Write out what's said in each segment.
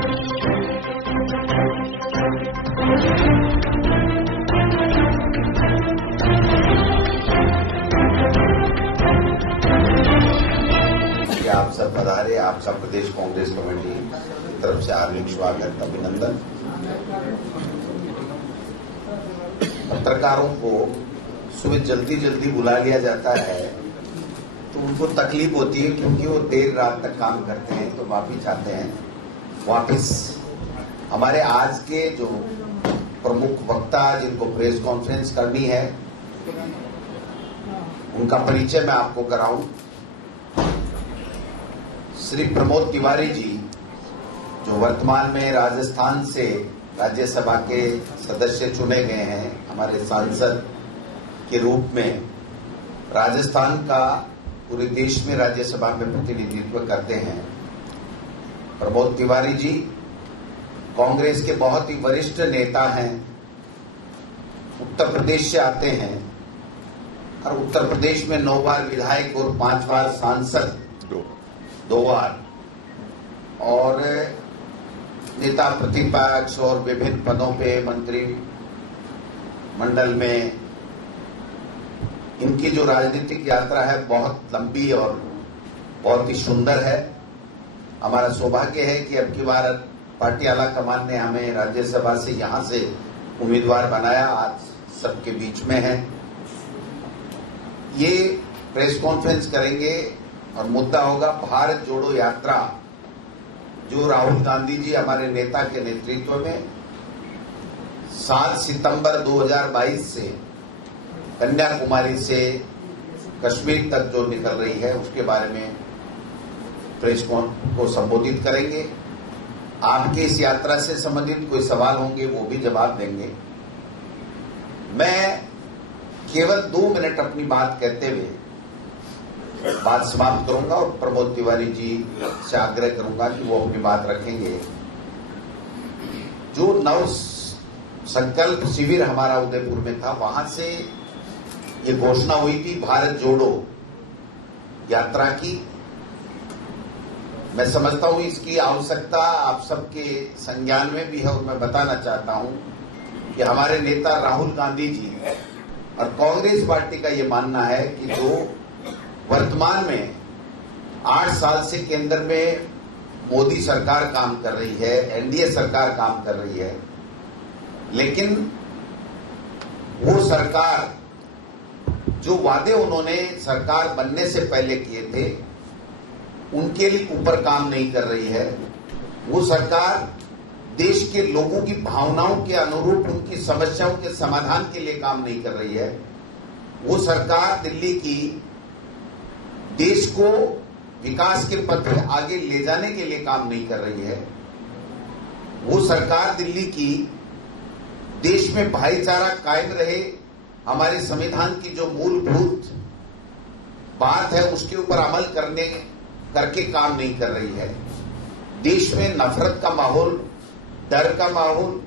आप सब पधारे, आप सब प्रदेश कांग्रेस कमेटी की तरफ से हार्दिक स्वागत, अभिनंदन। पत्रकारों को सुबह जल्दी जल्दी बुला लिया जाता है तो उनको तकलीफ होती है, क्योंकि वो देर रात तक काम करते हैं, तो माफी चाहते हैं। वापिस हमारे आज के जो प्रमुख वक्ता जिनको प्रेस कॉन्फ्रेंस करनी है, उनका परिचय मैं आपको कराऊं। श्री प्रमोद तिवारी जी, जो वर्तमान में राजस्थान से राज्यसभा के सदस्य चुने गए हैं, हमारे सांसद के रूप में राजस्थान का पूरे देश में राज्यसभा में प्रतिनिधित्व करते हैं। प्रमोद तिवारी जी कांग्रेस के बहुत ही वरिष्ठ नेता हैं, उत्तर प्रदेश से आते हैं और उत्तर प्रदेश में 9 बार विधायक और 5 बार सांसद, 2 बार, और नेता प्रतिपक्ष और विभिन्न पदों पे मंत्री मंडल में इनकी जो राजनीतिक यात्रा है बहुत लंबी और बहुत ही सुंदर है। हमारा सौभाग्य है कि अब की बार पार्टी आला कमान ने हमें राज्यसभा से यहां से उम्मीदवार बनाया, आज सबके बीच में है। ये प्रेस कॉन्फ्रेंस करेंगे और मुद्दा होगा भारत जोड़ो यात्रा, जो राहुल गांधी जी हमारे नेता के नेतृत्व में 7 सितंबर 2022 से कन्याकुमारी से कश्मीर तक जो निकल रही है, उसके बारे में प्रेस को संबोधित करेंगे। आपके इस यात्रा से संबंधित कोई सवाल होंगे वो भी जवाब देंगे। मैं केवल 2 मिनट अपनी बात कहते हुए बात समाप्त करूंगा और प्रमोद तिवारी जी से आग्रह करूंगा कि वो अपनी बात रखेंगे। जो नव संकल्प शिविर हमारा उदयपुर में था, वहां से ये घोषणा हुई थी भारत जोड़ो यात्रा की। मैं समझता हूं इसकी आवश्यकता आप सबके संज्ञान में भी है, और मैं बताना चाहता हूं कि हमारे नेता राहुल गांधी जी और कांग्रेस पार्टी का ये मानना है कि जो वर्तमान में 8 साल से केंद्र में मोदी सरकार काम कर रही है, एनडीए सरकार काम कर रही है, लेकिन वो सरकार जो वादे उन्होंने सरकार बनने से पहले किए थे उनके लिए ऊपर काम नहीं कर रही है। वो सरकार देश के लोगों की भावनाओं के अनुरूप उनकी समस्याओं के समाधान के लिए काम नहीं कर रही है। वो सरकार दिल्ली की देश को विकास के पथ पर आगे ले जाने के लिए काम नहीं कर रही है। वो सरकार दिल्ली की देश में भाईचारा कायम रहे, हमारे संविधान की जो मूलभूत बात है उसके ऊपर अमल करके काम नहीं कर रही है। देश में नफरत का माहौल, डर का माहौल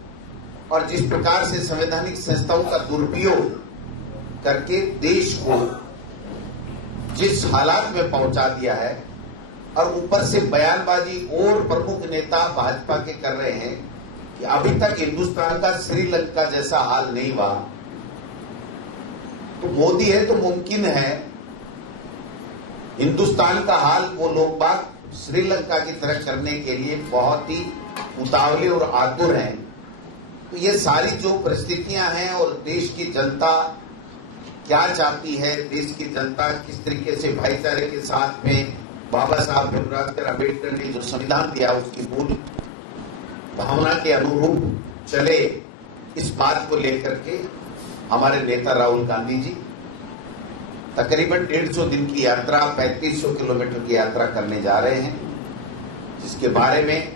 और जिस प्रकार से संवैधानिक संस्थाओं का दुरुपयोग करके देश को जिस हालात में पहुंचा दिया है, और ऊपर से बयानबाजी और प्रमुख नेता भाजपा के कर रहे हैं कि अभी तक हिंदुस्तान का श्रीलंका जैसा हाल नहीं हुआ, तो मोदी है तो मुमकिन है हिंदुस्तान का हाल वो लोग बाग श्रीलंका की तरह करने के लिए बहुत ही उतावले और आतुर हैं। तो ये सारी जो परिस्थितियां हैं और देश की जनता क्या चाहती है, देश की जनता किस तरीके से भाईचारे के साथ में बाबा साहब भीमराव अम्बेडकर ने जो संविधान दिया उसकी मूल भावना के अनुरूप चले, इस बात को लेकर के हमारे नेता राहुल गांधी जी तकरीबन 150 दिन की यात्रा, 3500 किलोमीटर की यात्रा करने जा रहे हैं, जिसके बारे में,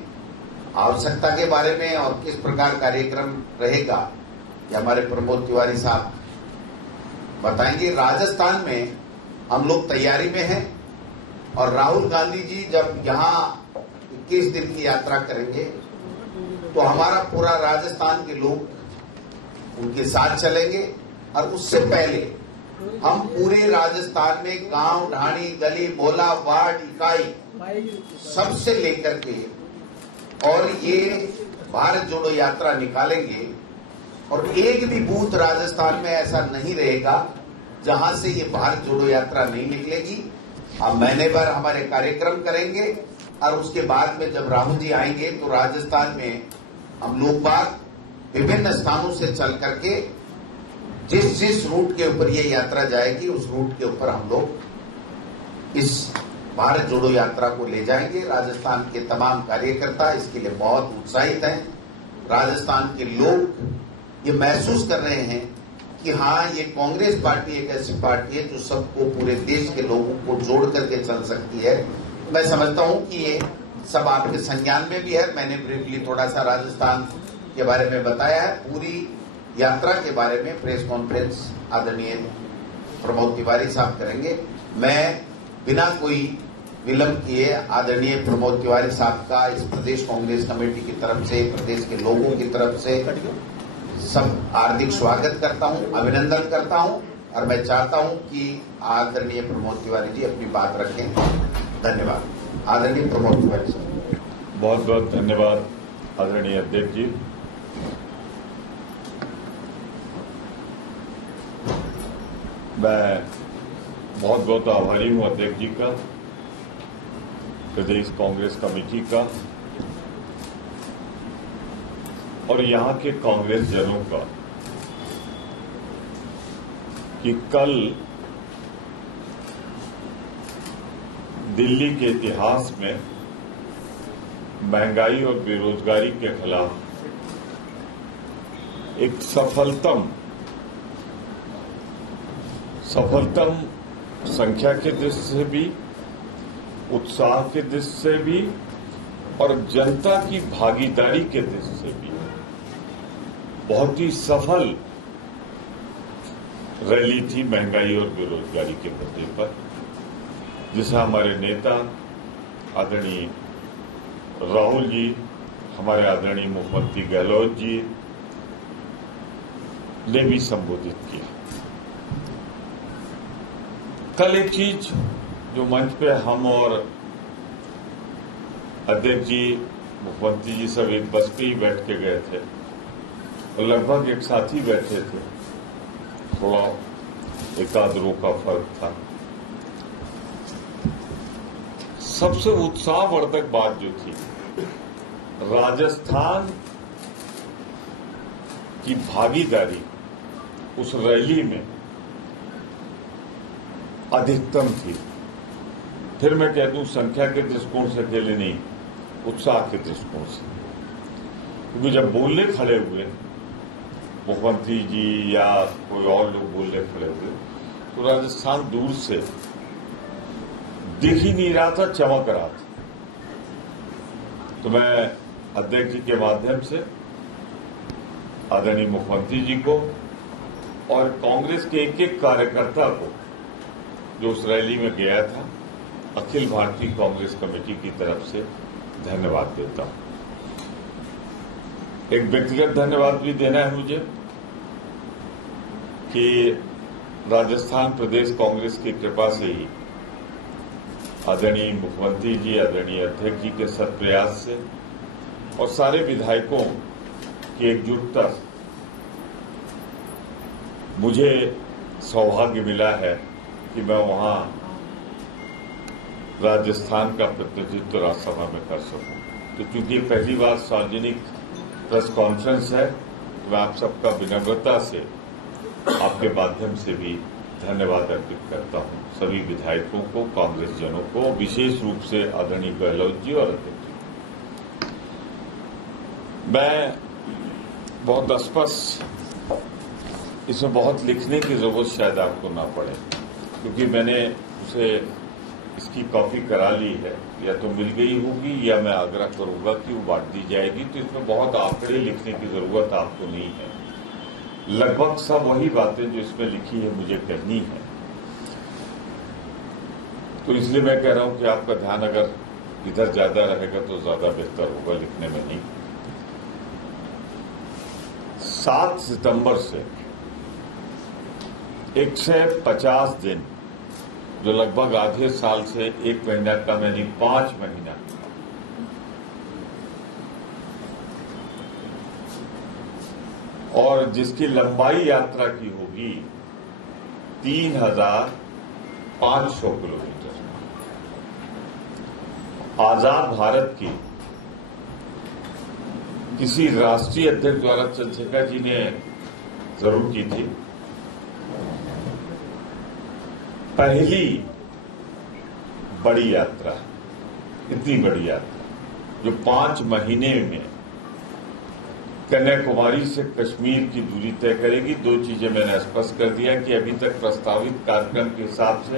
आवश्यकता के बारे में और किस प्रकार कार्यक्रम रहेगा ये हमारे प्रमोद तिवारी साहब बताएंगे। राजस्थान में हम लोग तैयारी में हैं और राहुल गांधी जी जब यहाँ 21 दिन की यात्रा करेंगे तो हमारा पूरा राजस्थान के लोग उनके साथ चलेंगे, और उससे पहले हम पूरे राजस्थान में गांव, ढाणी, गली, मोहल्ला, वार्ड, इकाई सबसे लेकर के, और ये भारत जोड़ो यात्रा निकालेंगे और एक भी बूथ राजस्थान में ऐसा नहीं रहेगा जहां से ये भारत जोड़ो यात्रा नहीं निकलेगी। हम महीने भर हमारे कार्यक्रम करेंगे और उसके बाद में जब राहुल जी आएंगे तो राजस्थान में हम लोग बाग विभिन्न स्थानों से चल करके जिस रूट के ऊपर ये यात्रा जाएगी उस रूट के ऊपर हम लोग इस भारत जोड़ो यात्रा को ले जाएंगे। राजस्थान के तमाम कार्यकर्ता इसके लिए बहुत उत्साहित हैं। राजस्थान के लोग ये महसूस कर रहे हैं कि हाँ, ये कांग्रेस पार्टी एक ऐसी पार्टी है जो सबको, पूरे देश के लोगों को जोड़ करके चल सकती है। मैं समझता हूं कि ये सब आपके संज्ञान में भी है। मैंने ब्रीफली थोड़ा सा राजस्थान के बारे में बताया है। पूरी यात्रा के बारे में प्रेस कॉन्फ्रेंस आदरणीय प्रमोद तिवारी साहब करेंगे। मैं बिना कोई विलंब किए आदरणीय प्रमोद तिवारी साहब का इस प्रदेश कांग्रेस कमेटी की तरफ से, प्रदेश के लोगों की तरफ से सब हार्दिक स्वागत करता हूं, अभिनंदन करता हूं और मैं चाहता हूं कि आदरणीय प्रमोद तिवारी जी अपनी बात रखें। धन्यवाद। आदरणीय प्रमोद तिवारी साहब। बहुत बहुत धन्यवाद आदरणीय अध्यक्ष जी। मैं बहुत बहुत आभारी हूं अध्यक्ष जी का, प्रदेश कांग्रेस कमेटी का और यहां के कांग्रेस जनों का कि कल दिल्ली के इतिहास में महंगाई और बेरोजगारी के खिलाफ एक सफलतम संख्या के दृष्टि से भी, उत्साह के दृष्टि से भी और जनता की भागीदारी के दृष्टि से भी बहुत ही सफल रैली थी महंगाई और बेरोजगारी के मुद्दे पर, जिसे हमारे नेता आदरणीय राहुल जी, हमारे आदरणीय मुख्यमंत्री गहलोत जी ने भी संबोधित किया। कल एक चीज जो मंच पे हम और अध्यक्ष जी, मुख्यमंत्री जी सब एक बस पे ही बैठ के गए थे और लगभग एक साथ ही बैठे थे, थोड़ा एकाध रो का फर्क था। सबसे उत्साहवर्धक बात जो थी, राजस्थान की भागीदारी उस रैली में अधिकतम थी। फिर मैं कह दूं संख्या के दृष्टिकोण से अकेले नहीं, उत्साह के दृष्टिकोण से, क्योंकि जब बोलने खड़े हुए मुख्यमंत्री जी या कोई और लोग बोलने खड़े हुए तो राजस्थान दूर से दिख ही नहीं रहा था, चमक रहा था। तो मैं अध्यक्ष जी के माध्यम से आदरणीय मुख्यमंत्री जी को और कांग्रेस के एक एक कार्यकर्ता को जो उस रैली में गया था, अखिल भारतीय कांग्रेस कमेटी की तरफ से धन्यवाद देता हूं। एक व्यक्तिगत धन्यवाद भी देना है मुझे कि राजस्थान प्रदेश कांग्रेस की कृपा से ही आदरणीय मुख्यमंत्री जी, आदरणीय अध्यक्ष जी के सत प्रयास से और सारे विधायकों की एकजुटता से मुझे सौभाग्य मिला है कि मैं वहां राजस्थान का प्रतिनिधित्व राज्यसभा में कर सकूं। तो चूंकि पहली बार सार्वजनिक प्रेस कॉन्फ्रेंस है, तो मैं आप सबका विनम्रता से आपके माध्यम से भी धन्यवाद अर्पित करता हूं। सभी विधायकों को, कांग्रेस जनों को, विशेष रूप से आदरणीय गहलोत जी और अध्यक्ष जी। मैं बहुत स्पष्ट, इसमें बहुत लिखने की जरूरत शायद आपको ना पड़े, क्योंकि मैंने उसे इसकी कॉपी करा ली है, या तो मिल गई होगी या मैं आग्रह करूंगा कि वो बांट दी जाएगी। तो इसमें बहुत आंकड़े लिखने की जरूरत आपको नहीं है, लगभग सब वही बातें जो इसमें लिखी है मुझे कहनी है। तो इसलिए मैं कह रहा हूं कि आपका ध्यान अगर इधर ज्यादा रहेगा तो ज्यादा बेहतर होगा, लिखने में नहीं। 7 सितंबर से 150 दिन, जो लगभग आधे साल से 1 महीना कम, यानी 5 महीना और जिसकी लंबाई यात्रा की होगी 3,500 किलोमीटर। आजाद भारत की किसी राष्ट्रीय अध्यक्ष द्वारा चंद्रशेखर जी ने जरूर की थी। पहली बड़ी यात्रा, इतनी बड़ी यात्रा जो 5 महीने में कन्याकुमारी से कश्मीर की दूरी तय करेगी। 2 चीजें मैंने स्पष्ट कर दिया कि अभी तक प्रस्तावित कार्यक्रम के हिसाब से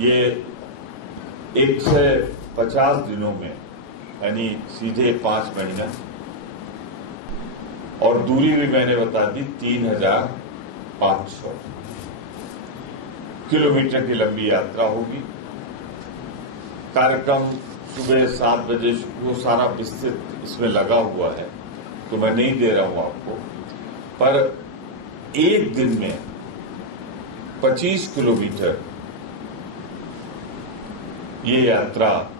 ये 150 दिनों में, यानी सीधे 5 महीना, और दूरी भी मैंने बता दी 3,500 किलोमीटर की लंबी यात्रा होगी। कार्यक्रम सुबह 7 बजे वो सारा विस्तृत इसमें लगा हुआ है, तो मैं नहीं दे रहा हूं आपको, पर एक दिन में 25 किलोमीटर ये यात्रा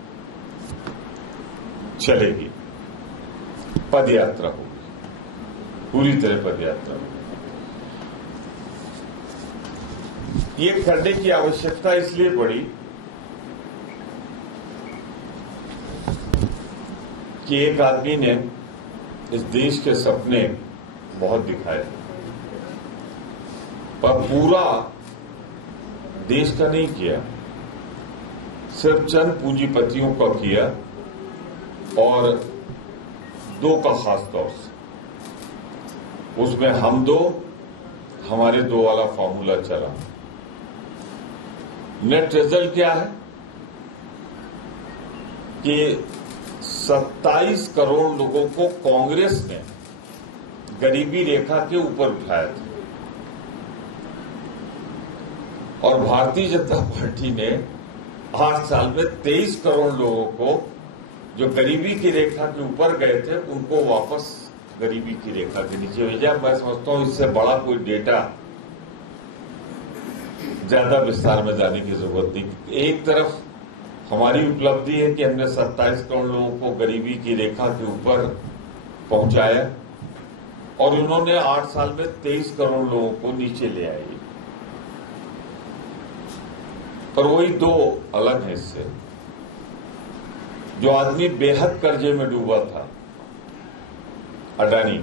चलेगी। पद यात्रा होगी, पूरी तरह पद यात्रा होगी। ये करने की आवश्यकता इसलिए पड़ी कि एक आदमी ने इस देश के सपने बहुत दिखाए, पर पूरा देश का नहीं किया, सिर्फ चंद पूंजीपतियों का किया, और 2 का खास तौर से। उसमें हम 2, हमारे 2 वाला फॉर्मूला चला। नेट रिजल्ट क्या है कि 27 करोड़ लोगों को कांग्रेस ने गरीबी रेखा के ऊपर उठाया था, और भारतीय जनता पार्टी ने 8 साल में 23 करोड़ लोगों को जो गरीबी की रेखा के ऊपर गए थे उनको वापस गरीबी की रेखा के नीचे भेजा। मैं समझता हूं इससे बड़ा कोई डेटा ज्यादा विस्तार में जाने की जरूरत नहीं। एक तरफ हमारी उपलब्धि है कि हमने 27 करोड़ लोगों को गरीबी की रेखा के ऊपर पहुंचाया, और उन्होंने 8 साल में 23 करोड़ लोगों को नीचे ले आए। पर वही 2 अलग है इससे। जो आदमी बेहद कर्जे में डूबा था, अडानी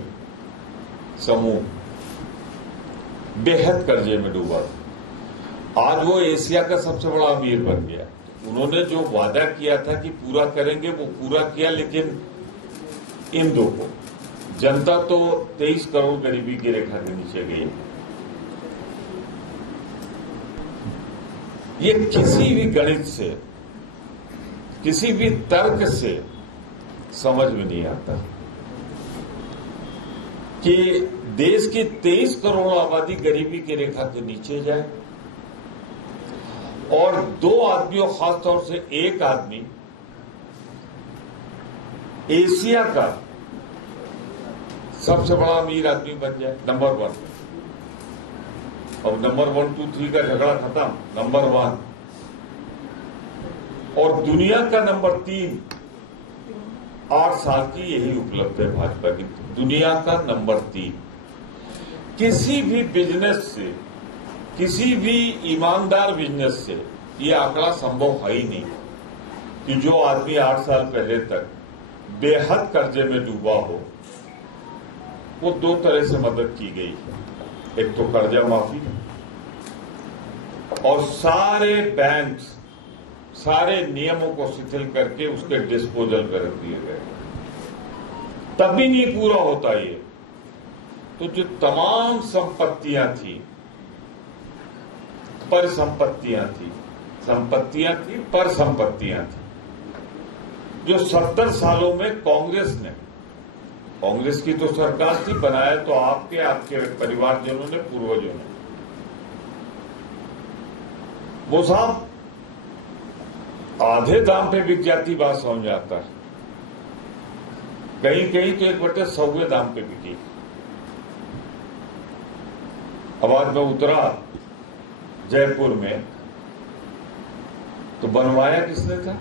समूह बेहद कर्जे में डूबा था, आज वो एशिया का सबसे बड़ा अमीर बन गया। उन्होंने जो वादा किया था कि पूरा करेंगे वो पूरा किया, लेकिन इन 2 को जनता तो 23 करोड़ गरीबी की रेखा के नीचे गई। ये किसी भी गणित से, किसी भी तर्क से समझ में नहीं आता कि देश की 23 करोड़ आबादी गरीबी की रेखा के नीचे जाए, और 2 आदमियों, खासतौर से एक आदमी एशिया का सबसे बड़ा अमीर आदमी बन जाए, नंबर 1। अब नंबर 1, 2, 3 का झगड़ा खत्म, नंबर 1, और दुनिया का नंबर 3। 8 साल की यही उपलब्धि है भाजपा की, दुनिया का नंबर 3। किसी भी बिजनेस से, किसी भी ईमानदार बिजनेस से ये आंकड़ा संभव है ही नहीं कि जो आदमी 8 साल पहले तक बेहद कर्जे में डूबा हो, वो 2 तरह से मदद की गई है। एक तो कर्जा माफी, और सारे बैंक, सारे नियमों को शिथिल करके उसके डिस्पोजल कर दिए गए। तब भी नहीं पूरा होता ये, तो जो तमाम संपत्तियां थी, परिसंपत्तियां थी, संपत्तियां थी, परिसंपत्तियां थी, जो 70 सालों में कांग्रेस की तो सरकार थी, बनाया तो आपके परिवारजनों ने, पूर्वजों ने। वो साहब आधे दाम पे बिक जाती, बात समझ आता है। कहीं कहीं तो 1/100 दाम पे बिकी। अब आज मैं उतरा जयपुर में, तो बनवाया किसने था?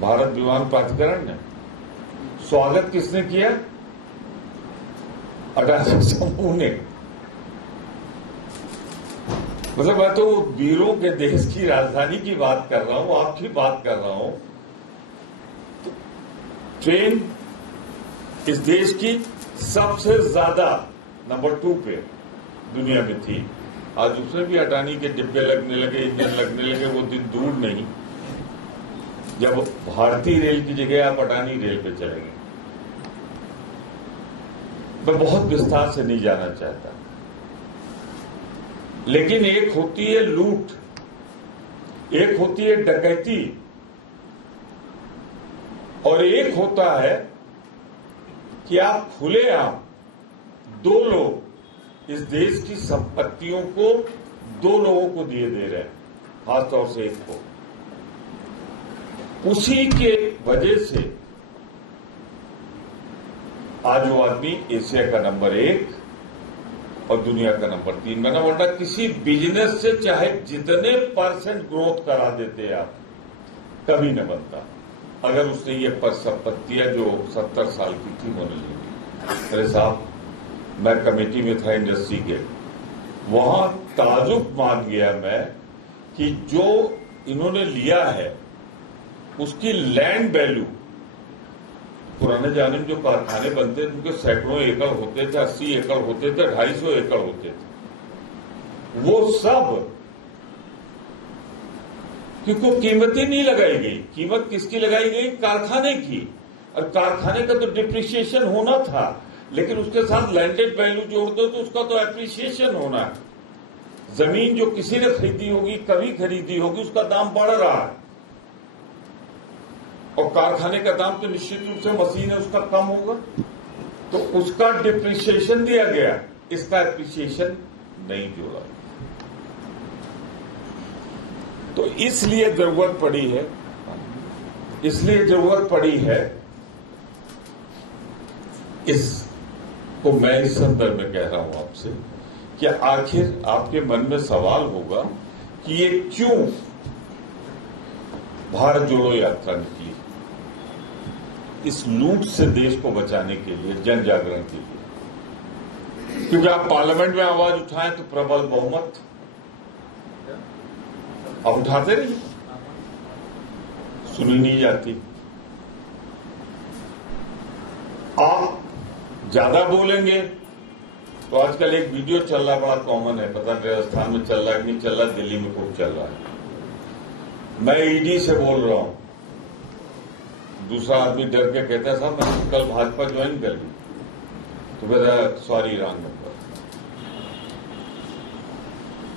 भारत विमान प्राधिकरण ने। स्वागत किसने किया? अडानी समूह ने, मतलब मैं तो वीरों के देश की राजधानी की बात कर रहा हूं, आपकी बात कर रहा हूं। तो ट्रेन इस देश की सबसे ज्यादा नंबर 2 पे दुनिया में थी। आज उसमें भी अडानी के डिब्बे लगने लगे, इंजन लगने लगे। वो दिन दूर नहीं जब भारतीय रेल की जगह आप अडानी रेल पे चलेंगे। मैं बहुत विस्तार से नहीं जाना चाहता, लेकिन एक होती है लूट, एक होती है डकैती, और एक होता है कि आप खुलेआम दो लोग इस देश की संपत्तियों को दो लोगों को दिए दे रहे हैं, खासतौर से एक को। उसी के वजह से आज वो आदमी एशिया का नंबर 1 और दुनिया का नंबर 3 बना। वरना किसी बिजनेस से चाहे जितने % ग्रोथ करा देते आप, कभी न बनता अगर उसने ये संपत्तियां जो 70 साल की थी वो नहीं ली। अरे साहब, मैं कमेटी में था इंडस्ट्री के, वहां ताजुब मान गया मैं कि जो इन्होंने लिया है उसकी लैंड वैल्यू, पुराने जमाने में जो कारखाने बनते थे उनके सैकड़ों एकड़ होते थे, 80 एकड़ होते थे, 250 एकड़ होते थे। वो सब क्योंकि कीमत ही नहीं लगाई गई। कीमत किसकी लगाई गई? कारखाने की। और कारखाने का तो डिप्रिसिएशन होना था, लेकिन उसके साथ लैंडेड वैल्यू जोड़ दो तो उसका तो एप्रिसिएशन होना है। जमीन जो किसी ने खरीदी होगी, कभी खरीदी होगी, उसका दाम बढ़ रहा है, और कारखाने का दाम तो निश्चित रूप से मशीन है उसका कम होगा, तो उसका डिप्रिसिएशन दिया गया, इसका एप्रिसिएशन नहीं जोड़ा। तो इसलिए जरूरत पड़ी है इसको मैं इस संदर्भ में कह रहा हूं आपसे कि आखिर आपके मन में सवाल होगा कि ये क्यों भारत जोड़ो यात्रा निकली, इस लूट से देश को बचाने के लिए, जन जागरण के लिए। क्योंकि आप पार्लियामेंट में आवाज उठाएं तो प्रबल बहुमत, अब उठाते नहीं, सुनी नहीं जाती। आप ज्यादा बोलेंगे तो आजकल एक वीडियो चल रहा, बड़ा कॉमन है, पता नहीं राजस्थान में चल रहा है कि नहीं चल रहा, दिल्ली में खूब चल रहा है। मैं ईडी से बोल रहा हूं, दूसरा आदमी डर के कहता है साहब मैं कल भाजपा ज्वाइन कर ली, तो कहता सॉरी रॉन्ग नंबर।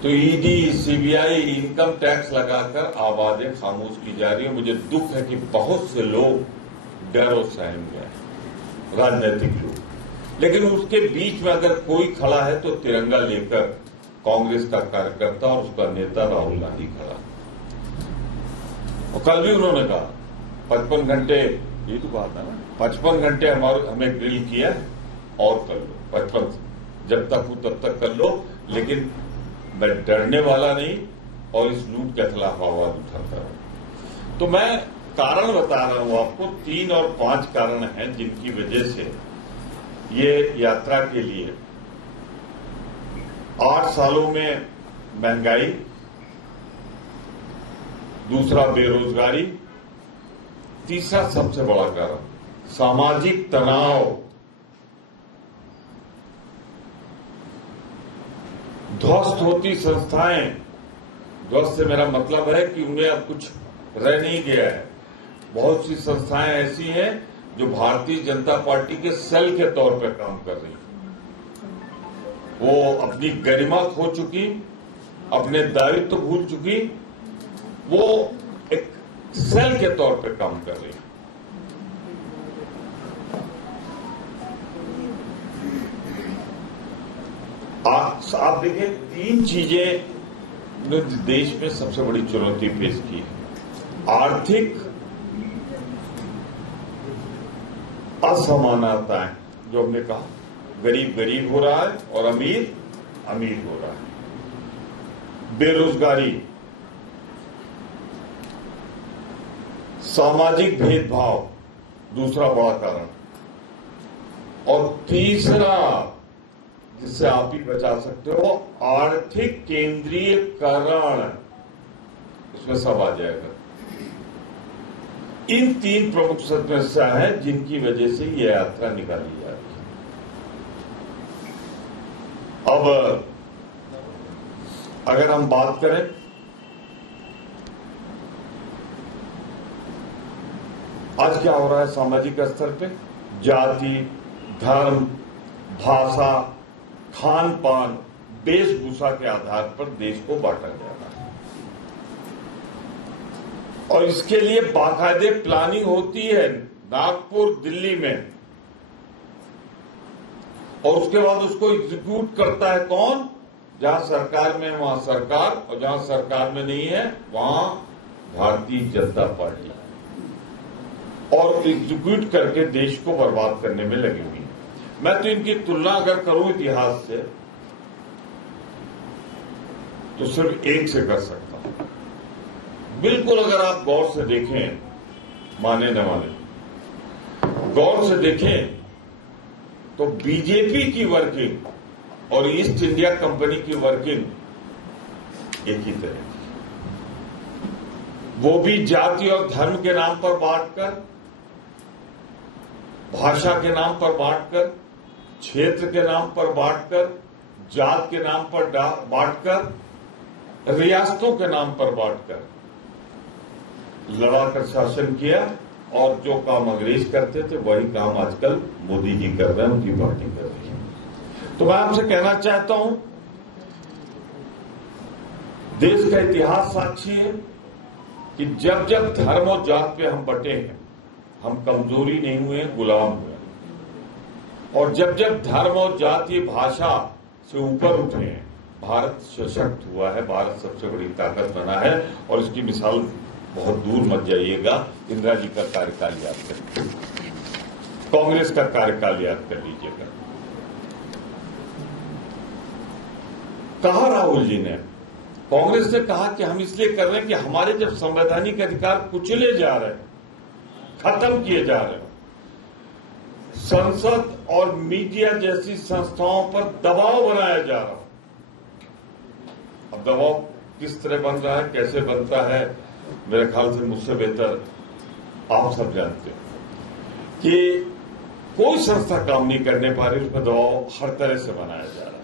तो ईडी, सीबीआई, इनकम टैक्स लगाकर आवाजें खामोश की जा रही है। मुझे दुख है कि बहुत से लोग डर और सहम गए, राजनीतिक लोग। लेकिन उसके बीच में अगर कोई खड़ा है तो तिरंगा लेकर कांग्रेस का कार्यकर्ता और उसका नेता राहुल गांधी खड़ा। और कल भी उन्होंने कहा 55 घंटे, ये तो बात है ना, 55 घंटे हमें ग्रिल किया और कर लो, 55 जब तक हो तब तक कर लो, लेकिन मैं डरने वाला नहीं और इस लूट के खिलाफ आवाज उठाता हूं। तो मैं कारण बता रहा हूं आपको, 3 और 5 कारण हैं जिनकी वजह से ये यात्रा के लिए 8 सालों में महंगाई, दूसरा बेरोजगारी, तीसरा सबसे बड़ा कारण सामाजिक तनाव, ध्वस्त होती संस्थाएं। ध्वस्त से मेरा मतलब है कि उन्हें अब कुछ रह नहीं गया है। बहुत सी संस्थाएं ऐसी हैं जो भारतीय जनता पार्टी के सेल के तौर पर काम कर रही हैं। वो अपनी गरिमा खो चुकी, अपने दायित्व भूल चुकी, वो एक सेल के तौर पर काम कर रही है। आप देखिए, 3 चीजें ने देश में सबसे बड़ी चुनौती पेश की है। आर्थिक असमानताएं, जो हमने कहा, गरीब गरीब हो रहा है और अमीर अमीर हो रहा है। बेरोजगारी, सामाजिक भेदभाव दूसरा बड़ा कारण, और तीसरा जिससे आप भी बचा सकते हो, आर्थिक केंद्रीयकरण, उसमें सब आ जाएगा। इन 3 प्रमुख समस्या है जिनकी वजह से यह यात्रा निकाली जा रही है। अब अगर हम बात करें आज क्या हो रहा है सामाजिक स्तर पे, जाति, धर्म, भाषा, खान पान, वेशभूषा के आधार पर देश को बांटा जा रहा है और इसके लिए बाकायदे प्लानिंग होती है नागपुर, दिल्ली में, और उसके बाद उसको एग्जीक्यूट करता है कौन? जहां सरकार में है वहां सरकार, और जहां सरकार में नहीं है वहां भारतीय जनता पार्टी, और एग्जीक्यूट करके देश को बर्बाद करने में लगी हुई है। मैं तो इनकी तुलना अगर करूं इतिहास से तो सिर्फ एक से कर सकता हूं। बिल्कुल अगर आप गौर से देखें, माने न माने, गौर से देखें तो बीजेपी की वर्किंग और ईस्ट इंडिया कंपनी की वर्किंग एक ही तरह की, वो भी जाति और धर्म के नाम पर बांटकर, भाषा के नाम पर बांटकर, क्षेत्र के नाम पर बांटकर, जात के नाम पर बांटकर, रियासतों के नाम पर बांटकर लड़ाकर शासन किया, और जो काम अंग्रेज करते थे वही काम आजकल मोदी जी कर रहे हैं, उनकी पार्टी कर रही है। तो मैं आपसे कहना चाहता हूं, देश का इतिहास साक्षी है कि जब जब धर्म और जात पे हम बटे हैं, हम कमजोरी नहीं हुए, गुलाम हुए, और जब जब धर्म और जातीय भाषा से ऊपर उठे हैं, भारत सशक्त हुआ है, भारत सबसे बड़ी ताकत बना है। और इसकी मिसाल बहुत दूर मत जाइएगा, इंदिरा जी का कार्यकाल याद करिए, कांग्रेस का कार्यकाल याद कर लीजिएगा। कहा राहुल जी ने, कांग्रेस ने कहा कि हम इसलिए कर रहे हैं कि हमारे जब संवैधानिक अधिकार कुचले जा रहे हैं, खत्म किए जा रहे हैं, संसद और मीडिया जैसी संस्थाओं पर दबाव बनाया जा रहा है। अब दबाव किस तरह बन रहा है, कैसे बनता है, मेरे ख्याल से मुझसे बेहतर आप सब जानते हैं कि कोई संस्था काम नहीं करने पा रही, उसमें दबाव हर तरह से बनाया जा रहा है।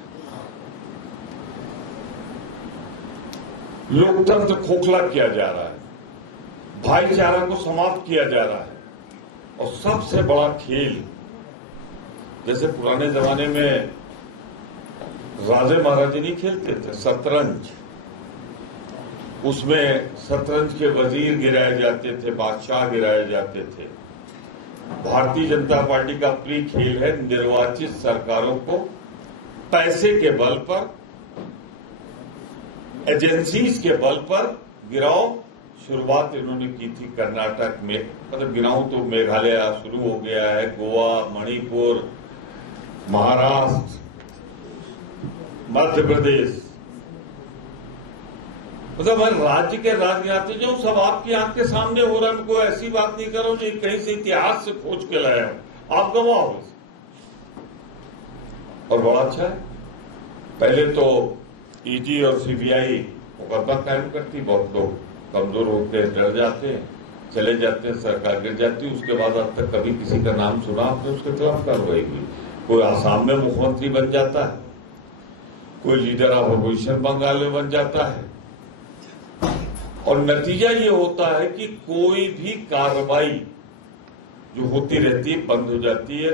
लोकतंत्र खोखला किया जा रहा है, भाईचारा को समाप्त किया जा रहा है, और सबसे बड़ा खेल, जैसे पुराने जमाने में राजे महाराजे नहीं खेलते थे शतरंज, उसमें शतरंज के वजीर गिराए जाते थे, बादशाह गिराए जाते थे। भारतीय जनता पार्टी का प्रिय खेल है निर्वाचित सरकारों को पैसे के बल पर, एजेंसीज के बल पर गिराओ। शुरुआत इन्होंने की थी कर्नाटक में, मतलब गिराऊं तो मेघालय शुरू हो गया है, गोवा, मणिपुर, महाराष्ट्र, मध्य प्रदेश, मतलब मैं राज्य के राजनीति जो सब आपकी आंख के सामने हो रहा है। मैं कोई ऐसी बात नहीं कर रहा हूं जो कहीं से इतिहास से खोज के लाया हूं, आप गवाह हो। और बड़ा अच्छा है, पहले तो ईडी और सीबीआई मुकदमा कायम करती, बहुत लोग कमजोर होते हैं, डर जाते हैं, चले जाते हैं, सरकार गिर जाती है। उसके बाद अब तक कभी किसी का नाम सुना आपने उसके खिलाफ कार्रवाई हुई? कोई आसाम में मुख्यमंत्री बन जाता है, कोई लीडर ऑफ अपोजिशन बंगाल में बन जाता है, और नतीजा ये होता है कि कोई भी कार्रवाई जो होती रहती है बंद हो जाती है।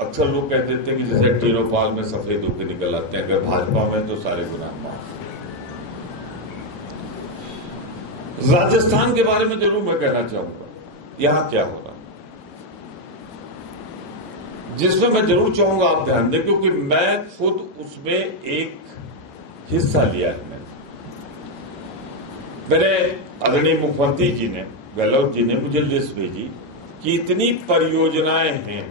अक्सर लोग कह देते हैं कि जैसे टीरोपाल में सफेद होकर निकल आते हैं, अगर भाजपा में तो सारे गुनाह माफ। राजस्थान के बारे में जरूर मैं कहना चाहूंगा, यहां क्या हो रहा है, जिसमें मैं जरूर चाहूंगा आप ध्यान दें, क्योंकि मैं खुद उसमें एक हिस्सा लिया है। मेरे आदरणीय मुख्यमंत्री जी ने, गहलोत जी ने मुझे लिस्ट भेजी कि इतनी परियोजनाएं हैं,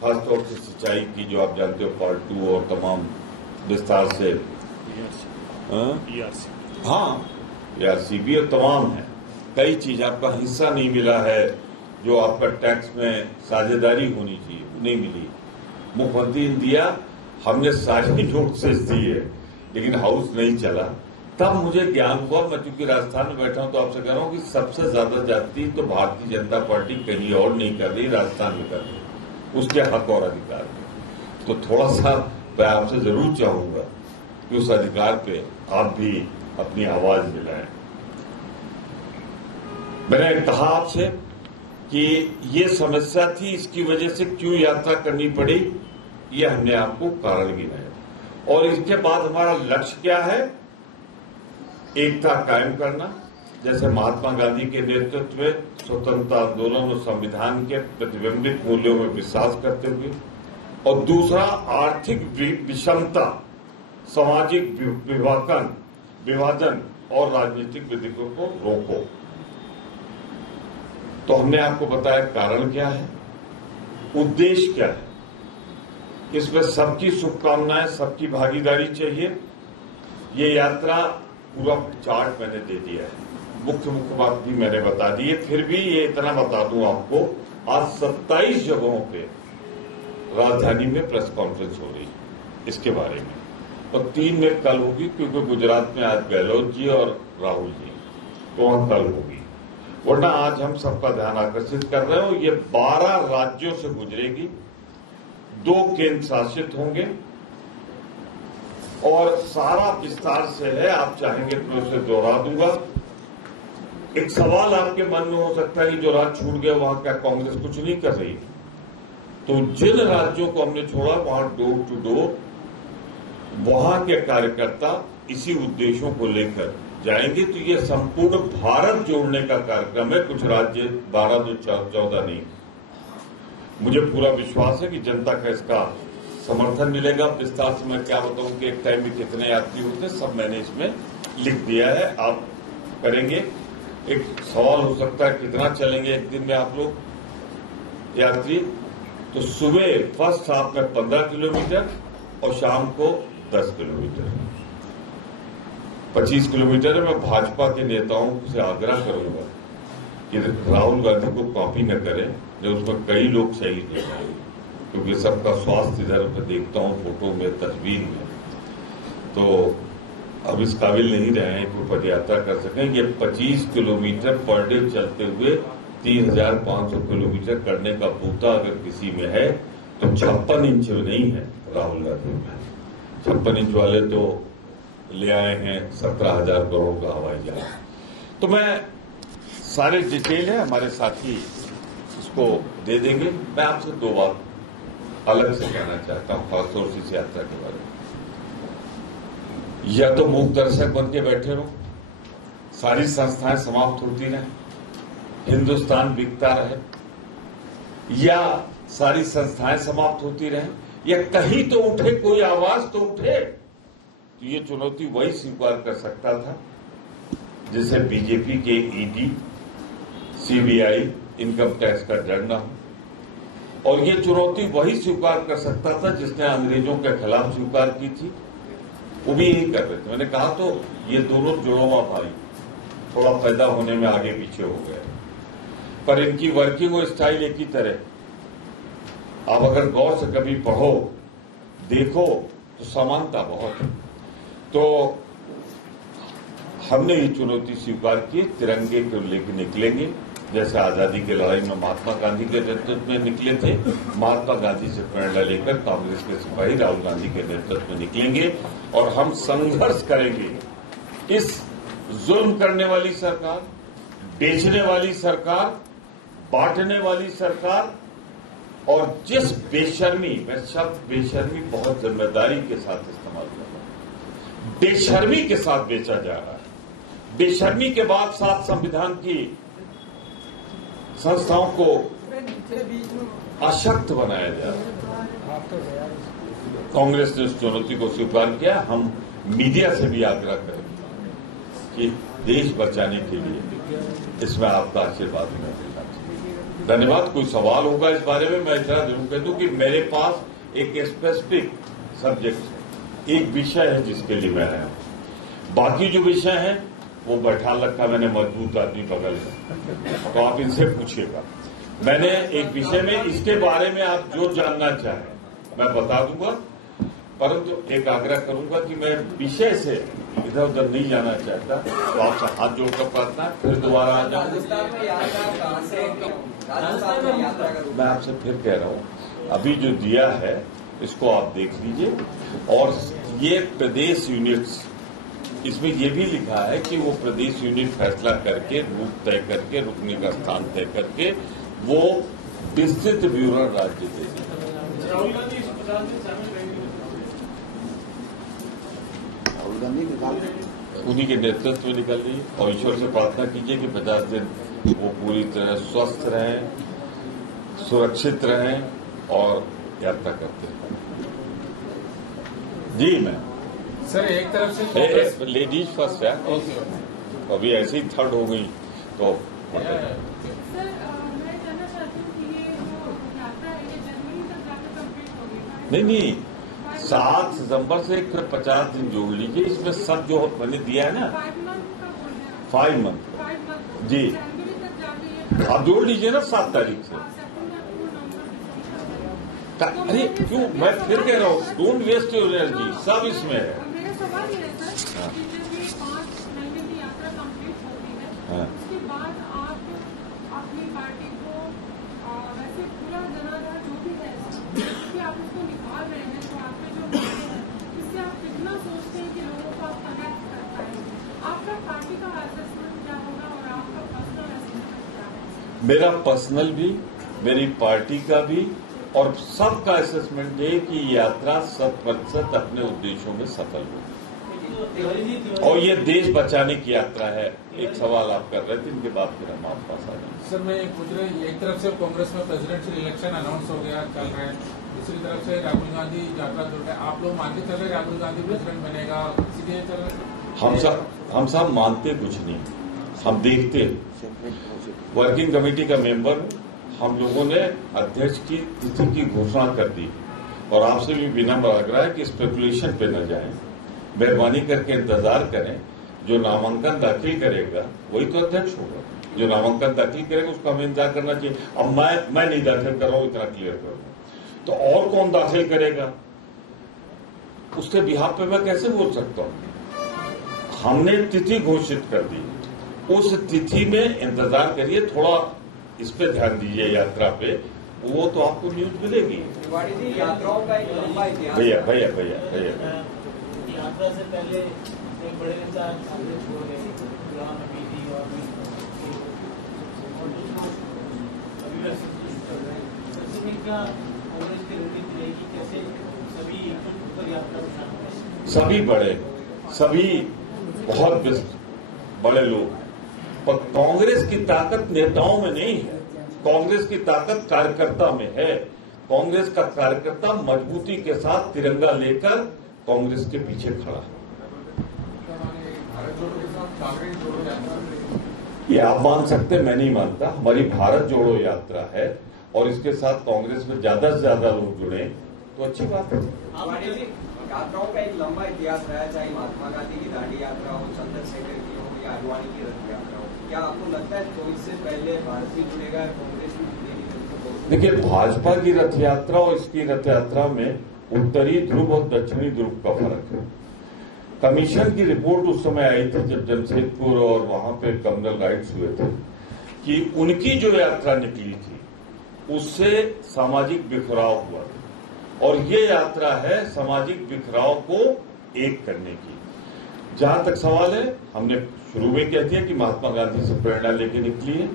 खासतौर से सिंचाई की, जो आप जानते हो पार्ट 2 और तमाम विस्तार से ERCB और तमाम है, कई चीज आपका हिस्सा नहीं मिला है, जो आपका टैक्स में साझेदारी होनी चाहिए नहीं मिली। मुख्यमंत्री ने दिया हमने सारी नोटिस दी है, लेकिन हाउस नहीं चला। तब मुझे ज्ञान हुआ, मैं चूंकि राजस्थान में बैठा हूं तो आपसे कह रहा हूं कि सबसे ज्यादा जाति तो भारतीय जनता पार्टी कहीं और नहीं कर रही, राजस्थान में कर रही, उसके हक और अधिकार पे। तो थोड़ा सा मैं आपसे जरूर चाहूंगा कि उस अधिकार पे आप भी अपनी आवाज मिलाएं। मैंने कहा आपसे कि ये समस्या थी, इसकी वजह से क्यों यात्रा करनी पड़ी, ये हमने आपको कारण गिनाया। और इसके बाद हमारा लक्ष्य क्या है? एकता कायम करना, जैसे महात्मा गांधी के नेतृत्व में स्वतंत्रता आंदोलन और संविधान के प्रतिबिंबित मूल्यों में विश्वास करते हुए, और दूसरा आर्थिक विषमता, सामाजिक विभाजन और राजनीतिक विधियों को रोको। तो हमने आपको बताया कारण क्या है, उद्देश्य क्या है। इसमें सबकी शुभकामनाएं, सबकी भागीदारी चाहिए। ये यात्रा पूरा चार्ट मैंने दे दिया है, मुख्य बात भी मैंने बता दी है। फिर भी ये इतना बता दूं आपको, आज 27 जगहों पे राजधानी में प्रेस कॉन्फ्रेंस हो रही है इसके बारे में, और 3 में कल होगी, क्योंकि गुजरात में आज गहलोत जी और राहुल जी, तो वहां कल होगी। वरना आज हम सबका ध्यान आकर्षित कर रहे हो, ये 12 राज्यों से गुजरेगी, 2 केंद्र शासित होंगे, और सारा विस्तार से है। आप चाहेंगे तो उसे दोहरा दूंगा। एक सवाल आपके मन में हो सकता है कि जो राज्य छूट गया वहां क्या कांग्रेस कुछ नहीं कर रही? तो जिन राज्यों को हमने छोड़ा वहां डोर टू डोर वहां के कार्यकर्ता इसी उद्देश्यों को लेकर जाएंगे। तो ये संपूर्ण भारत जोड़ने का कार्यक्रम है, कुछ राज्य 12 तो 14 नहीं। मुझे पूरा विश्वास है कि जनता का इसका समर्थन मिलेगा। विस्तार से मैं क्या बताऊं कि एक टाइम में कितने यात्री होते हैं, सब मैंने इसमें लिख दिया है, आप करेंगे। एक सवाल हो सकता है कितना चलेंगे एक दिन में आप लोग यात्री? तो सुबह फर्स्ट हाफ में 15 किलोमीटर और शाम को 10 किलोमीटर, 25 किलोमीटर। मैं भाजपा के नेताओं से आग्रह करूंगा कि राहुल गांधी को कॉपी न करें, जो उसमें कई लोग शहीद नहीं हुए, क्योंकि सबका स्वास्थ्य इधर मैं देखता हूं फोटो में, तस्वीर में, तो अब इस काबिल नहीं रहे हैं कि पदयात्रा कर सकें। ये 25 किलोमीटर पर डे चलते हुए 3,500 किलोमीटर करने का बूता अगर किसी में है तो 56 इंच नहीं है राहुल गांधी में। 56 इंच वाले तो ले आए हैं 17,000 करोड़ का हवाई जहाज। तो मैं सारे डिटेल है, हमारे साथी इसको दे देंगे। मैं आपसे 2 बात अलग से कहना चाहता हूं, खासतौर से इस यात्रा के बारे में। या तो मूक दर्शक बन के बैठे रहो, सारी संस्थाएं समाप्त होती रहे, हिंदुस्तान बिकता रहे, या सारी संस्थाएं समाप्त होती रहे, या कहीं तो उठे, कोई आवाज तो उठे। तो ये चुनौती वही स्वीकार कर सकता था जिसे बीजेपी के ईडी, सीबीआई, इनकम टैक्स का डर न हो, और ये चुनौती वही स्वीकार कर सकता था जिसने अंग्रेजों के खिलाफ स्वीकार की थी। वो भी यही कर रहे थे। मैंने कहा तो ये दोनों जुड़वा भाई थोड़ा पैदा होने में आगे पीछे हो गए, पर इनकी वर्किंग और स्टाइल एक ही तरह। आप अगर गौर से कभी पढ़ो, देखो, तो समानता बहुत है। तो हमने ये चुनौती स्वीकार की, तिरंगे को लेकर निकलेंगे, जैसे आजादी की लड़ाई में महात्मा गांधी के नेतृत्व में निकले थे। महात्मा गांधी से प्रेरणा लेकर कांग्रेस के सिपाही राहुल गांधी के नेतृत्व में निकलेंगे, और हम संघर्ष करेंगे इस जुल्म करने वाली सरकार, बेचने वाली सरकार, बांटने वाली सरकार, और जिस बेशर्मी, मैं शब्द बेशर्मी बहुत जिम्मेदारी के साथ इस्तेमाल कर रहा हूं, बेशर्मी के साथ बेचा जा रहा है। बेशर्मी के बाद 7 संविधान की संस्थाओं को अशक्त बनाया जा रहा है। कांग्रेस ने उस चुनौती को स्वीकार किया। हम मीडिया से भी आग्रह करेंगे कि देश बचाने के लिए इसमें आपका आशीर्वाद मिलना चाहिए। धन्यवाद। कोई सवाल होगा इस बारे में, मैं इतना जरूर कह दूं कि मेरे पास एक स्पेसिफिक सब्जेक्ट है, एक विषय है जिसके लिए मैं आया हूं। बाकी जो विषय है वो बैठा रखा मैंने मजबूत आदमी बगल में, तो आप इनसे पूछिएगा। मैंने एक विषय में, इसके बारे में आप जो जानना चाहें मैं बता दूंगा। परंतु एक आग्रह करूंगा कि मैं विषय से इधर उधर नहीं जाना चाहता, तो आपसे हाथ जोड़कर प्रार्थना, फिर दोबारा आ जाऊं। मैं आपसे फिर कह रहा हूं, अभी जो दिया है इसको आप देख लीजिए। और ये प्रदेश यूनिट्स, इसमें ये भी लिखा है कि वो प्रदेश यूनिट फैसला करके, रूट तय करके, रुकने का स्थान तय करके वो विस्तृत विवरण राज्य देगी। राहुल गांधी इस 50 दिन शामिल रहेंगे। राहुल गांधी निकाल उन्हीं के नेतृत्व में निकल रही, और ईश्वर से प्रार्थना कीजिए कि 50 दिन वो पूरी तरह स्वस्थ रहें, सुरक्षित रहें और यात्रा करते रहें। जी मैं सर एक तरफ से लेडीज फर्स्ट है, अभी ऐसे ही थर्ड हो गई तो सर मैं जानना चाहती हूँ कि ये जो यात्रा है ये जनवरी तक जाकर कंप्लीट होगी? नहीं 7 सितंबर से फिर 50 दिन जोड़ लीजिए, इसमें सब जो मैंने दिया है ना 5 मंथ का बोल रहे हैं 5 मंथ 5 मंथ जी। जनवरी तक जाके ये आप जोड़ लीजिए ना 7 तारीख से। सितंबर नवंबर अरे क्यों, मैं फिर कह रहा हूँ डोंट वेस्ट योर एनर्जी, सब इसमें है। मेरा सवाल ये है सर कि जब ये 5 महीने की यात्रा कंप्लीट होती है उसके बाद आप अपनी पार्टी को वैसे पूरा जनाधार जो भी है कि आप उसको निकाल रहे हैं, तो आप में जो मुद्दे हैं इससे आप कितना सोचते हैं कि लोगों को आप कनेक्ट कर पाए? आपका पार्टी का असेसमेंट क्या होगा और आपका पर्सनल असेसमेंट क्या है? मेरा पर्सनल भी, मेरी पार्टी का भी और सबका असेसमेंट है कि ये यात्रा 100% अपने उद्देश्यों में सफल हो, और ये देश बचाने की यात्रा है। एक सवाल आप कर रहे थे, इनके बाद फिर हम आपके पास आ जाएंगे। सर मैं पूछ रहा हूँ, एक तरफ से कांग्रेस में प्रेसिडेंशियल इलेक्शन अनाउंस हो गया, चल रहा है, दूसरी तरफ से राहुल गांधी यात्रा चल रहा है। आप लोग मानते चल रहे राहुल गांधी प्रेसिडेंट बनेगा, सीधे चल रहे? हम सब मानते कुछ नहीं, हम देखते हैं। वर्किंग कमेटी का मेंबर हम लोगों ने अध्यक्ष की तिथि की घोषणा कर दी, और आपसे भी विनम्र आग्रह है कि स्पेकुलेशन पे न जाएं, मेहरबानी करके इंतजार करें। जो नामांकन दाखिल करेगा वही तो अध्यक्ष होगा, जो नामांकन दाखिल करेगा उसका हमें इंतजार करना चाहिए। अब मैं नहीं दाखिल कर रहा हूं, इतना क्लियर कर दूं, तो और कौन दाखिल करेगा उसके बिहाफ पे मैं कैसे बोल सकता हूं? हमने तिथि घोषित कर दी, उस तिथि में इंतजार करिए, थोड़ा इस पे ध्यान दीजिए यात्रा पे, वो तो आपको न्यूज मिलेगी। तिवारी जी, यात्राओं का एक लंबा इतिहास भैया यात्रा से पहले एक बड़े नेता कांग्रेस छोड़ गए, गुलाम नबी जी और अभी का कांग्रेस की रणनीति रहेगी, कैसे सभी एकजुट होकर यात्रा बनाना? सभी बड़े, सभी बहुत बड़े लोग, पर कांग्रेस की ताकत नेताओं में नहीं है, कांग्रेस की ताकत कार्यकर्ता में है। कांग्रेस का कार्यकर्ता मजबूती के साथ तिरंगा लेकर कांग्रेस के पीछे खड़ा है। ये आप मान सकते हैं, मैं नहीं मानता। हमारी भारत जोड़ो यात्रा है, और इसके साथ कांग्रेस में ज्यादा से ज्यादा लोग जुड़े तो अच्छी बात है। तिवारी जी, यात्राओं का एक लंबा इतिहास रहा, चाहे महात्मा गांधी की दांडी यात्रा हो, चंद्रशेखर की हो या आडवाणी की रथ यात्रा हो। क्या आपको लगता है तो इससे पहले भारत भी जुड़ेगा, कांग्रेस भी जुड़ेगी? देखिए, भाजपा की रथ यात्रा और इसकी रथ यात्रा में उत्तरी ध्रुव और दक्षिणी ध्रुव का फर्क है। कमीशन की रिपोर्ट उस समय आई थी जब जमशेदपुर और वहां पे कम्युनल राइट्स हुए थे, कि उनकी जो यात्रा निकली थी उससे सामाजिक बिखराव हुआ था, और ये यात्रा है सामाजिक बिखराव को एक करने की। जहां तक सवाल है, हमने शुरू में कह दिया कि महात्मा गांधी से प्रेरणा लेके निकली है,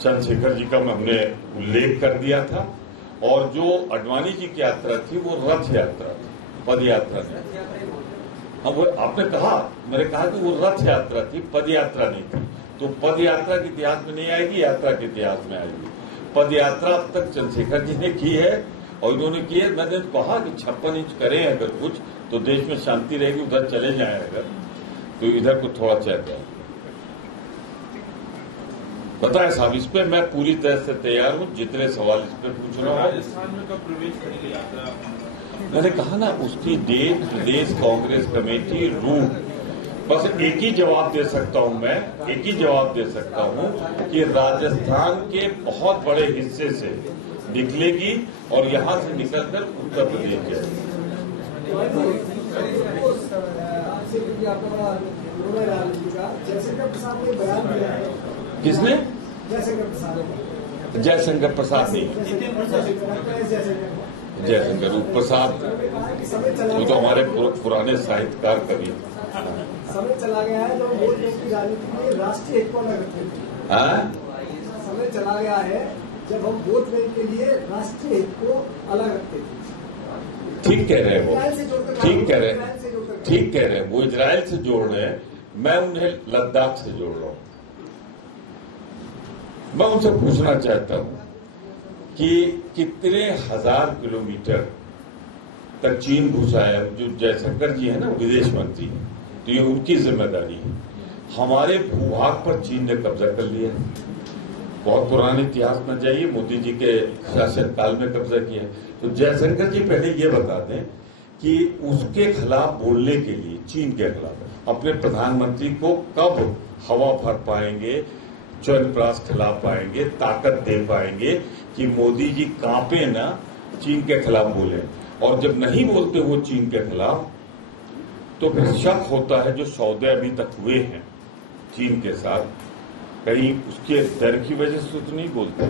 चंद्रशेखर जी का हमने उल्लेख कर दिया था, और जो आडवाणी जी की यात्रा थी वो रथ यात्रा थी, पद यात्रा नहीं। अब आपने कहा, मैंने कहा कि वो रथ यात्रा थी, पद यात्रा नहीं थी। तो पद यात्रा के इतिहास में नहीं आएगी, यात्रा के इतिहास में आएगी। पद यात्रा अब तक चंद्रशेखर जी ने की है, और इन्होंने की है। मैंने कहा कि 56 इंच करें अगर कुछ तो देश में शांति रहेगी, उधर चले जाए अगर, तो इधर को थोड़ा चल जाए। बताए साहब, इस पे मैं पूरी तरह से तैयार हूं, जितने सवाल इस पे पूछ रहा हूं। राजस्थान में कब प्रवेश करेगी यात्रा? मैंने कहा ना, उसकी डेट प्रदेश कांग्रेस कमेटी रूट, बस एक ही जवाब दे सकता हूं मैं, एक ही जवाब दे सकता हूं कि राजस्थान के बहुत बड़े हिस्से से निकलेगी और यहां से निकलकर उत्तर प्रदेश जाएगी। आपका बड़ा जयशंकर प्रसाद ने बयान दिया है। किसने? जयशंकर प्रसाद। जयशंकर प्रसाद नहीं, जयशंकर प्रसाद वो तो हमारे पुराने साहित्यकार कवि। समय चला गया है जब वोट बैंक की राजनीति में राष्ट्रीय हित को अलग रखते थे। समय चला गया है जब हम वोट बैंक के लिए राष्ट्रीय हित को अलग रखते थे। ठीक कह रहे हैं वो, ठीक कह रहे हैं, ठीक कह रहे हैं। वो इजराइल से जोड़ रहे हैं, मैं उन्हें लद्दाख से जोड़ रहा हूं। मैं उनसे पूछना चाहता हूं कि कितने हजार किलोमीटर तक चीन घुसा है। जो जयशंकर जी है ना, विदेश मंत्री, तो ये उनकी जिम्मेदारी है। हमारे भूभाग पर चीन ने कब्जा कर लिया है। बहुत पुराने इतिहास में जाइए, मोदी जी के शासनकाल में कब्जा किया है। तो जयशंकर जी पहले ये बता दें कि उसके खिलाफ बोलने के लिए, चीन के खिलाफ अपने प्रधानमंत्री को कब हवा भर पाएंगे, च्यवनप्राश खिला पाएंगे, ताकत दे पाएंगे कि मोदी जी कांपे ना, चीन के खिलाफ बोले। और जब नहीं बोलते वो चीन के खिलाफ, तो फिर शक होता है जो सौदे अभी तक हुए हैं चीन के साथ, कहीं उसके डर की वजह से तो नहीं बोलते।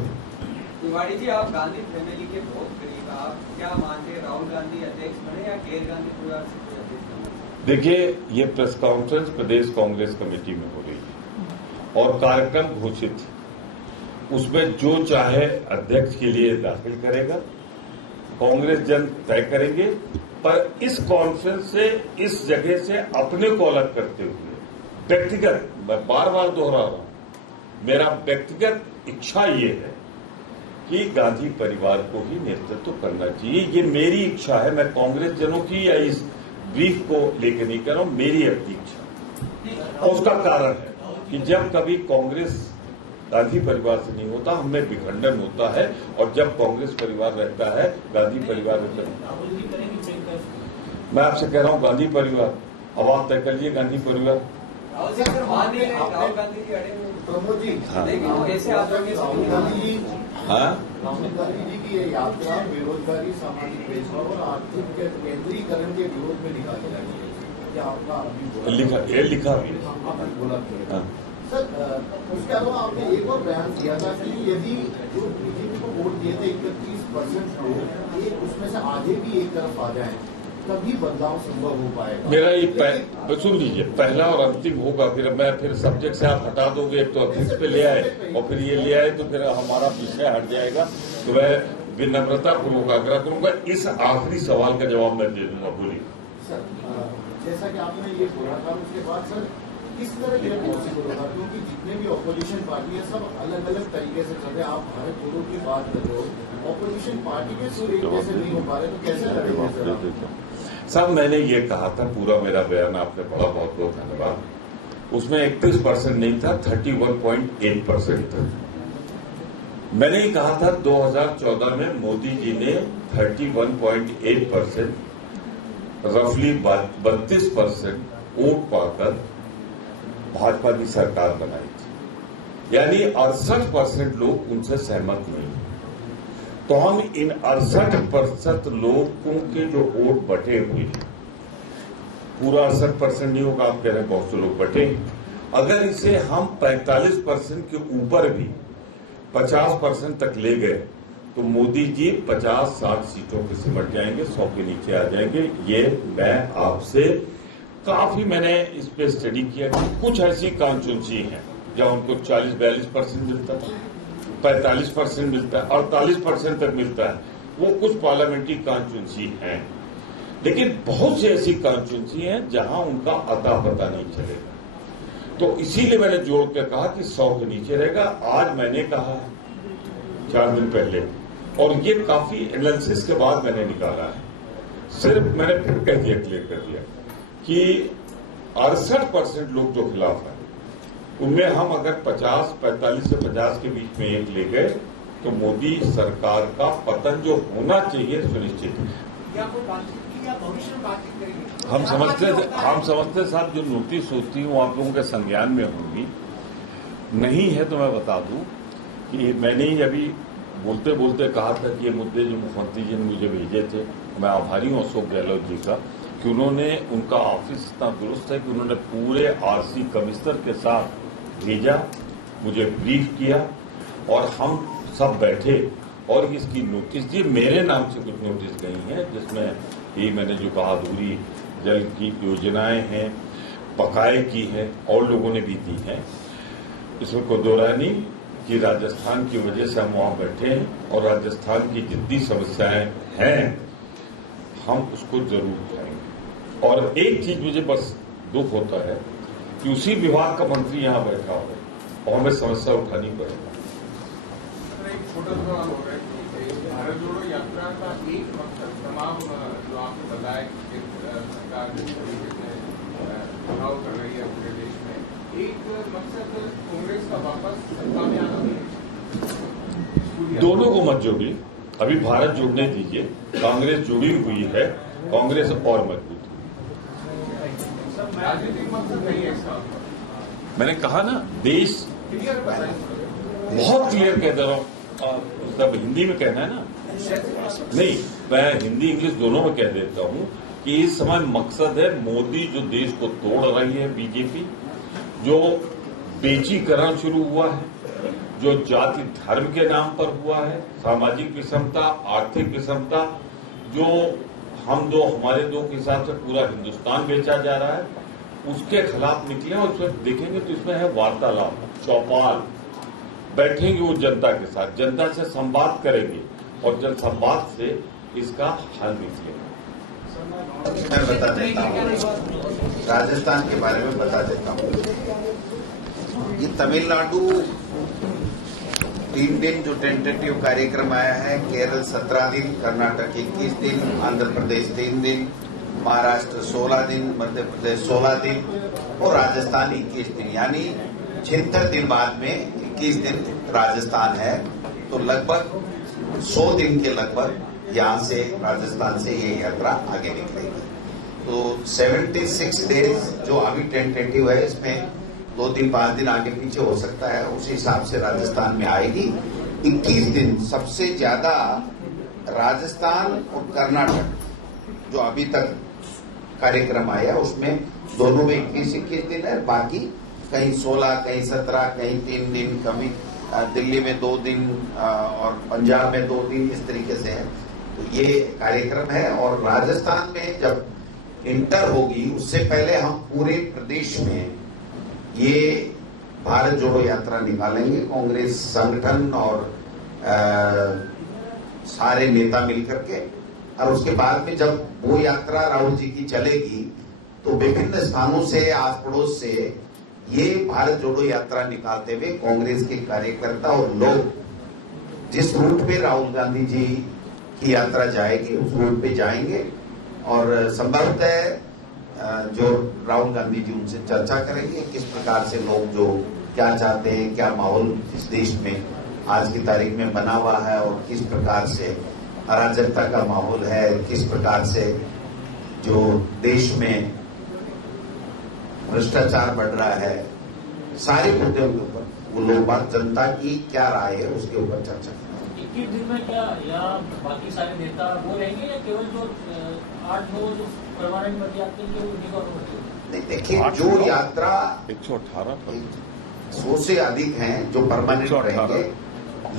तिवारी जी, आप गांधी फैमिली के बहुत करीब, आप क्या मानते हैं, राहुल गांधी अध्यक्ष बने या गैर गांधी परिवार से कोई अध्यक्ष बने? देखिए, ये प्रेस कॉन्फ्रेंस प्रदेश कांग्रेस कमेटी में हो रही है और कार्यक्रम घोषित है। उसमें जो चाहे अध्यक्ष के लिए दाखिल करेगा, कांग्रेस जन तय करेंगे। पर इस कॉन्फ्रेंस से, इस जगह से अपने को अलग करते हुए व्यक्तिगत, मैं बार बार दोहरा रहा हूं, मेरा व्यक्तिगत इच्छा ये है कि गांधी परिवार को ही नेतृत्व करना चाहिए। ये मेरी इच्छा है। मैं कांग्रेस जनों की या इस ब्रीफ को लेकर नहीं कर रहा हूं, मेरी अपनी इच्छा। और उसका कारण है कि जब कभी कांग्रेस गांधी परिवार से नहीं होता, हमें विखंडन होता है। और जब कांग्रेस परिवार रहता है, गांधी परिवार रहता है। मैं आपसे कह रहा हूं गांधी परिवार, अब आप तय कर लीजिए गांधी परिवार। राहुल गांधी जी अड़े प्रमोद जी, लेकिन कैसे आप राहुल गांधी जी हाँ, राहुल गांधी जी की ये यात्रा बेरोजगारी, सामाजिक भेदभाव और आर्थिक केंद्रीकरण के विरोध में निकाली जाती है। क्या आपका लिखा भी आपने बोला हाँ। सर, उसके अलावा आपने एक और बयान किया था कि यदि जो बीजेपी को वोट दिए थे 31% लोग, एक उसमें से आधे भी एक तरफ आ जाए तभी बदलाव संभव हो पाएगा। मेरा ये सुन लीजिए, पहला और अंतिम होगा। फिर सब्जेक्ट से आप हटा दोगे, एक तो अध्यक्ष पे ले आए और फिर ये ले आए, तो फिर हमारा विषय हट जाएगा। तो मैं विनम्रता पूर्वक आग्रह करूंगा, इस आखिरी सवाल का जवाब मैं दे दूंगा। बोलिए सर, जैसा कि आपने ये बोला था, उसके बाद सर किस तरह ये पॉसिबल होगा, क्योंकि जितने भी ऑपोजिशन पार्टी है सब अलग अलग तरीके से चल रहे हैं। आप भारत जोड़ो की बात कर रहे हो, ऑपोजिशन पार्टी के सुर एक जैसे नहीं हो पा रहे, तो कैसे करेंगे? साहब, मैंने ये कहा था, पूरा मेरा बयान आपने पढ़ा, बहुत बहुत धन्यवाद। उसमें 31% नहीं था, 31.8% था। मैंने ये कहा था 2014 में मोदी जी ने 31.8%, रफली 32% वोट पाकर भाजपा की सरकार बनाई थी। यानी 68% लोग उनसे सहमत नहीं। तो हम इन 68% लोगों के जो वोट बटे हुए, पूरा 68% नहीं होगा, आप कह रहे हैं बहुत से लोग बटे, अगर इसे हम 45% के ऊपर भी 50% तक ले गए तो मोदी जी 50-60 सीटों पे सिमट जाएंगे, 100 के नीचे आ जाएंगे। ये मैं आपसे काफी, मैंने इस पे स्टडी किया कि कुछ ऐसी कॉन्स्टिट्यूंसी हैं जहां उनको 40-42% मिलता था, 45% मिलता है, 48% तक मिलता है। वो कुछ पार्लियामेंट्री कॉन्स्टिट्यूंसी हैं, लेकिन बहुत सी ऐसी कॉन्स्टिट्यूंसी हैं जहां उनका अता पता नहीं चलेगा। तो इसीलिए मैंने जोड़ के कहा कि 100 के नीचे रहेगा। आज मैंने कहा 4 दिन पहले, और ये काफी एनालिसिस के बाद मैंने निकाला है, सिर्फ मैंने फिर कह दिया, क्लियर कर दिया कि 68% लोग जो खिलाफ हैं, उनमें हम अगर 45 से 50 के बीच में एक ले गए तो मोदी सरकार का पतन जो होना चाहिए सुनिश्चित है। हम समझते साहब, जो नोटिस होती है वो आप लोगों के संज्ञान में होंगी। नहीं है तो मैं बता दूं कि मैंने ही अभी बोलते बोलते कहा था कि ये मुद्दे जो मुख्यमंत्री जी ने मुझे भेजे थे, मैं आभारी हूं अशोक गहलोत जी का कि उन्होंने, उनका ऑफिस इतना दुरुस्त है कि उन्होंने पूरे आरसी कमिश्नर के साथ भेजा, मुझे ब्रीफ किया और हम सब बैठे और इसकी नोटिस दी। मेरे नाम से कुछ नोटिस गई हैं जिसमें ये मैंने जो कहा अधूरी जल की योजनाएं हैं, बकाये की है और लोगों ने भी दी हैं। इसमें कोई दो राय नहीं कि राजस्थान की वजह से हम वहां बैठे हैं और राजस्थान की जितनी समस्याएं हैं हम उसको जरूर उठाएंगे। और एक चीज मुझे बस दुख होता है कि उसी विभाग का मंत्री यहां बैठा हो और हमें समस्या उठानी पड़ेगी। एक छोटा सवाल हो रहा है कि भारत जोड़ो यात्रा का एक मकसद तमाम जो आपने बताया कि सरकार जिस तरीके से चुनाव कर रही है पूरे देश में, एक मकसद कांग्रेस का वापस सत्ता में आना है। दोनों को मत जोड़िए, अभी भारत जुड़ने दीजिए। कांग्रेस जुड़ी हुई है, कांग्रेस और मजबूत है। राजनीतिक मकसद नहीं है इसका। मैंने कहा ना, देश क्लियर बताएं। बहुत क्लियर कह दे रहा हूं। सब हिंदी में कहना है ना, नहीं मैं हिंदी इंग्लिश दोनों में कह देता हूं कि इस समय मकसद है मोदी जो देश को तोड़ रही है, बीजेपी जो बेचीकरण शुरू हुआ है, जो जाति धर्म के नाम पर हुआ है, सामाजिक विषमता, आर्थिक विषमता, जो हमारे दो के हिसाब से पूरा हिंदुस्तान बेचा जा रहा है, उसके खिलाफ निकले। और उसमें देखेंगे तो इसमें है वार्तालाप, चौपाल, बैठेंगे वो जनता के साथ, जनता से संवाद करेंगे और जन संवाद से इसका हल निकलेगा। मैं बता देता हूँ, राजस्थान के बारे में बता देता हूँ। ये तमिलनाडु 3 दिन जो टेंटेटिव कार्यक्रम आया है, केरल 17 दिन, कर्नाटक 21 दिन, आंध्र प्रदेश 3 दिन, महाराष्ट्र 16 दिन, मध्य प्रदेश 16 दिन और राजस्थान 21 दिन, यानी 76 दिन बाद में 21 दिन राजस्थान है। तो लगभग 100 दिन के लगभग यहाँ से राजस्थान से ये यात्रा आगे निकलेगी। तो 76 डेज जो अभी टेंटेटिव है, इसमें 2 दिन 5 दिन आगे पीछे हो सकता है, उस हिसाब से राजस्थान में आएगी। 21 दिन सबसे ज्यादा राजस्थान और कर्नाटक जो अभी तक कार्यक्रम आया उसमें दोनों में 21 दिन है। बाकी कहीं 16, कहीं 17, कहीं 3 दिन, कभी दिल्ली में 2 दिन और पंजाब में 2 दिन, इस तरीके से है। तो ये कार्यक्रम है। और राजस्थान में जब इंटर होगी उससे पहले हम पूरे प्रदेश में ये भारत जोड़ो यात्रा निकालेंगे, कांग्रेस संगठन और सारे नेता मिलकर के। और उसके बाद में जब वो यात्रा राहुल जी की चलेगी तो विभिन्न स्थानों से, आस पड़ोस से ये भारत जोड़ो यात्रा निकालते हुए कांग्रेस के कार्यकर्ता और लोग जिस रूट पे राहुल गांधी जी की यात्रा जाएगी उस रूट पे जाएंगे और संभवतः जो राहुल गांधी जी उनसे चर्चा करेंगे किस प्रकार से लोग जो क्या चाहते हैं, क्या माहौल इस देश में आज की तारीख में बना हुआ है और किस प्रकार से अराजकता का माहौल है, किस प्रकार से जो देश में भ्रष्टाचार बढ़ रहा है, सारे मुद्दों के ऊपर वो लोग बात, जनता की क्या राय है उसके ऊपर चर्चा करेंगे। 21 दिन में क्या या बाकी सारे नेता वो रहेंगे या केवल जो 8-9 जो परमानेंट बन जाते हैं उन्हीं को अनुमति? नहीं, देखिए जो यात्रा 118 100 से अधिक हैं जो परमानेंट रहेंगे,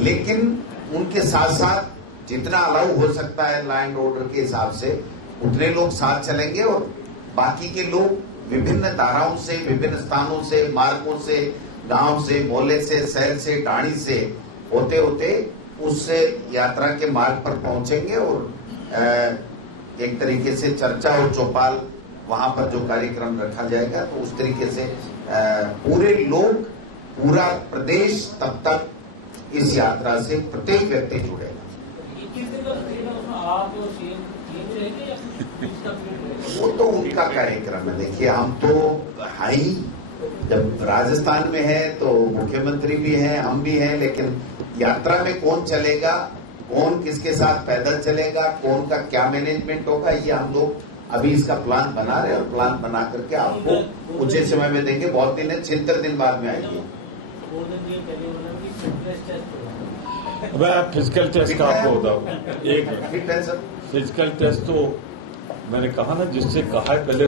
लेकिन उनके साथ साथ जितना अलाउ हो सकता है लॉ एंड ऑर्डर के हिसाब से उतने लोग साथ चलेंगे और बाकी के लोग विभिन्न धाराओं से, विभिन्न स्थानों से, मार्गों से, गांव से, मोहल्ले से, शहर से, ढाणी से होते होते उस यात्रा के मार्ग पर पहुंचेंगे और एक तरीके से चर्चा और चौपाल वहां पर जो कार्यक्रम रखा जाएगा तो उस तरीके से पूरे लोग, पूरा प्रदेश तब तक इस यात्रा से प्रत्येक व्यक्ति जुड़ेगा। 21 दिन का आप और सीएम रहेंगे या वो तो उनका कार्यक्रम है। देखिए हम तो हाई जब राजस्थान में है तो मुख्यमंत्री भी हैं, हम भी हैं, लेकिन यात्रा में कौन चलेगा, कौन किसके साथ पैदल चलेगा, कौन का क्या मैनेजमेंट होगा, ये हम लोग अभी इसका प्लान बना रहे हैं और प्लान बना करके आपको उचित समय में देंगे। बहुत दिन है, 76 दिन बाद में आएगी। मैं फिजिकल टेस्ट का आपको बताऊँ, एक फिट है सर। फिजिकल टेस्ट तो मैंने कहा ना, जिससे कहा है पहले